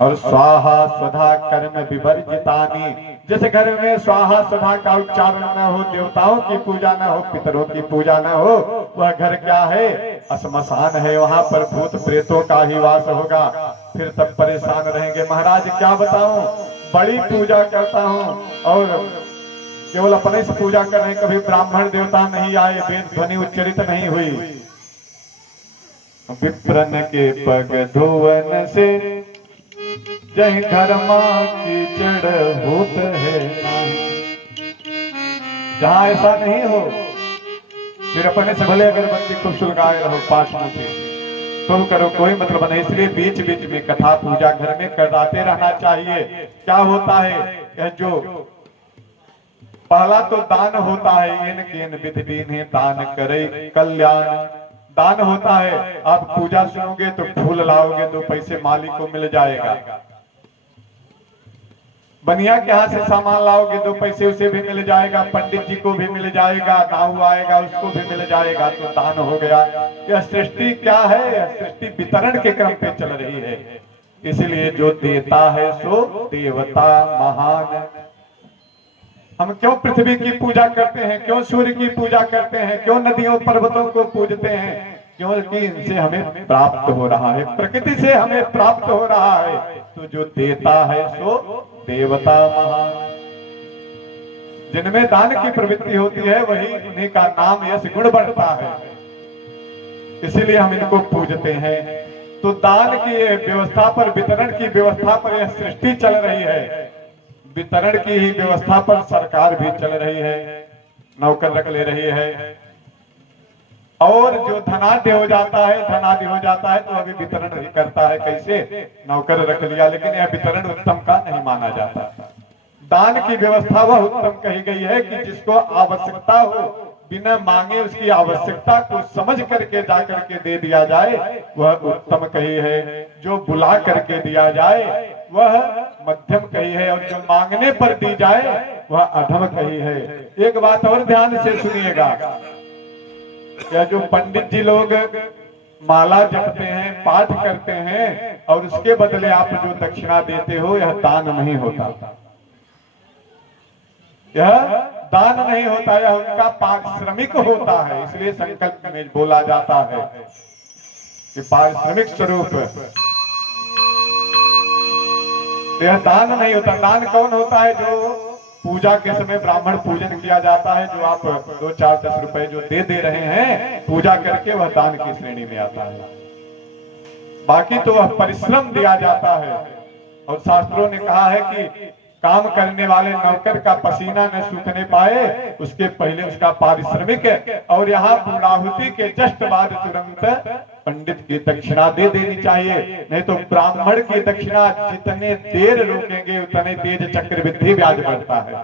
और स्वाहा स्वधा कर्म विवर्जितानि, जिस घर में स्वाहा स्वधा का उच्चारण न हो, देवताओं की पूजा न हो, पितरों की पूजा न हो, वह घर क्या है? श्मशान है। वहां पर भूत प्रेतों का ही वास होगा। फिर तब परेशान रहेंगे। महाराज क्या बताऊं, बड़ी पूजा करता हूं और केवल अपने से पूजा कर रहे, कभी ब्राह्मण देवता नहीं आए, वेद ध्वनि उच्चरित नहीं हुई। विप्रन के पग धोवन से जय घर मां की चढ़ होत है नाही। जहां ऐसा नहीं हो, फिर अपने से भले अगरबत्ती खूब सुलगाए रहो, पाठ मुझे तुम करो, कोई मतलब नहीं। इसलिए बीच बीच में कथा पूजा घर में कराते रहना चाहिए। क्या होता है? यह जो पहला तो दान होता है, इन केन विधि दीन दान करे कल्याण। दान होता है, आप पूजा सुनोगे तो फूल लाओगे, 2 पैसे मालिक को मिल जाएगा। बनिया के हाथ से सामान लाओगे, 2 पैसे उसे भी मिल जाएगा, पंडित जी को भी मिल जाएगा, गाँव आएगा उसको भी मिल जाएगा, तो दान हो गया। यह सृष्टि क्या है? यह सृष्टि वितरण के क्रम पे चल रही है। इसलिए जो देता है सो देवता महान। हम क्यों पृथ्वी की पूजा करते हैं? क्यों सूर्य की पूजा करते हैं? क्यों नदियों पर्वतों को पूजते हैं? क्योंकि इनसे हमें प्राप्त हो रहा है, प्रकृति से हमें प्राप्त हो रहा है। तो जो देता है सो देवता महान। जिनमें दान की प्रवृत्ति होती है, वही उन्हीं का नाम यश गुण बढ़ता है। इसीलिए हम इनको पूजते हैं। तो दान की व्यवस्था पर, वितरण की व्यवस्था पर यह सृष्टि चल रही है। वितरण की ही व्यवस्था पर सरकार भी चल रही है, नौकर रख ले रही है। और जो धनाढ्य हो जाता है, धनाढ्य हो जाता है, तो अभी वितरण नहीं करता है। कैसे? नौकर रख लिया, लेकिन यह वितरण उत्तम का नहीं माना जाता। दान की व्यवस्था वह उत्तम कही गई है कि जिसको आवश्यकता हो, बिना मांगे उसकी आवश्यकता को समझ करके जा करके दे दिया जाए, वह उत्तम कही है। जो बुला करके दिया जाए वह मध्यम कही है, और जो मांगने पर दी जाए वह अधम कही है। एक बात और ध्यान से सुनिएगा, यह जो पंडित जी लोग माला जपते हैं, पाठ करते हैं, और उसके बदले आप जो दक्षिणा देते हो, यह दान नहीं होता। यह दान नहीं होता, यह उनका पारिश्रमिक होता है। इसलिए संकल्प में बोला जाता है कि पारिश्रमिक स्वरूप, यह दान नहीं होता। दान कौन होता है? जो पूजा के समय ब्राह्मण पूजन किया जाता है, जो आप 2, 4, 10 रुपए जो दे रहे हैं पूजा करके, वह दान की श्रेणी में आता है। बाकी तो वह परिश्रम दिया जाता है। और शास्त्रों ने कहा है कि काम करने वाले नौकर का पसीना न सूखने पाए, उसके पहले उसका पारिश्रमिक है। और यहाँ पूर्णाहुति के जस्ट बाद तुरंत पंडित की दक्षिणा दे देनी चाहिए। नहीं तो ब्राह्मण की दक्षिणा जितने देर रोकेंगे, उतने तेज चक्रवृद्धि ब्याज बढ़ता है।